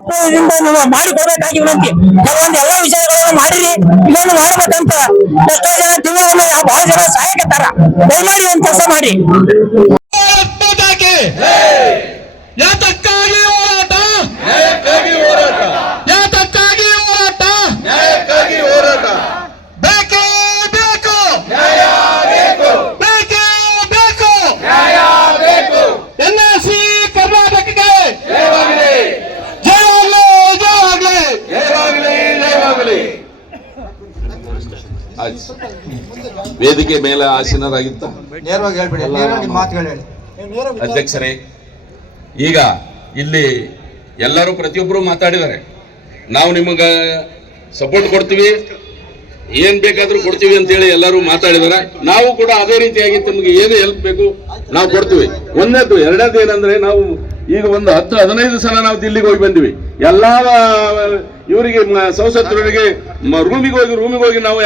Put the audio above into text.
ಇದರಿಂದ ನೀವು ಮಾಡಿಕೊಡ್ಬೇಕಾಗಿ ವಿನಂತಿ ಕೆಲವೊಂದು ಎಲ್ಲ ವಿಷಯಗಳನ್ನ ಮಾಡಿರಿ. ಇದನ್ನು ಮಾಡ್ಬೇಕಂತ. ಎಷ್ಟೋ ಜನ ತಿಂಗಳ ಬಹಳ ಜನ ಸಹಾಯಕತ್ತಾರ. ದಯಮಾಡಿ ಒಂದ್ ಕೆಲಸ ಮಾಡಿ ಆಯ್ತು. ವೇದಿಕೆ ಮೇಲೆ ಆಸೀನರಾಗಿತ್ತ ನೇರವಾಗಿ ಹೇಳ್ಬಿಡಿ ನೇರವಾಗಿ ಮಾತುಗಳು ಹೇಳಿ. ಅಧ್ಯಕ್ಷರೇ ಈಗ ಇಲ್ಲಿ ಎಲ್ಲರೂ ಪ್ರತಿಯೊಬ್ಬರು ಮಾತಾಡಿದ್ದಾರೆ. ನಾವು ನಿಮಗೆ ಸಪೋರ್ಟ್ ಕೊಡ್ತೀವಿ. ಏನ್ ಬೇಕಾದ್ರೂ ಕೊಡ್ತೀವಿ ಅಂತೇಳಿ ಎಲ್ಲರೂ ಮಾತಾಡಿದಾರೆ ನಾವು ಕೂಡ ಅದೇ ರೀತಿಯಾಗಿ ತಮಗೆ ಏನು ಹೆಲ್ಪ್ ಬೇಕು ನಾವು ಕೊಡ್ತೀವಿ. ಒಂದನೇದು ಎರಡನೇದು ಏನಂದ್ರೆ ನಾವು ಈಗ ಒಂದು ಹತ್ತು ಹದಿನೈದು ಸಲ ನಾವು ದಿಲ್ಲಿಗೆ ಹೋಗಿ ಬಂದಿವಿ. ಎಲ್ಲಾ ಇವರಿಗೆ ಸಂಸತ್ತರಿಗೆ ರೂಮಿಗೆ ಹೋಗಿ ರೂಮಿಗೆ ಹೋಗಿ ನಾವು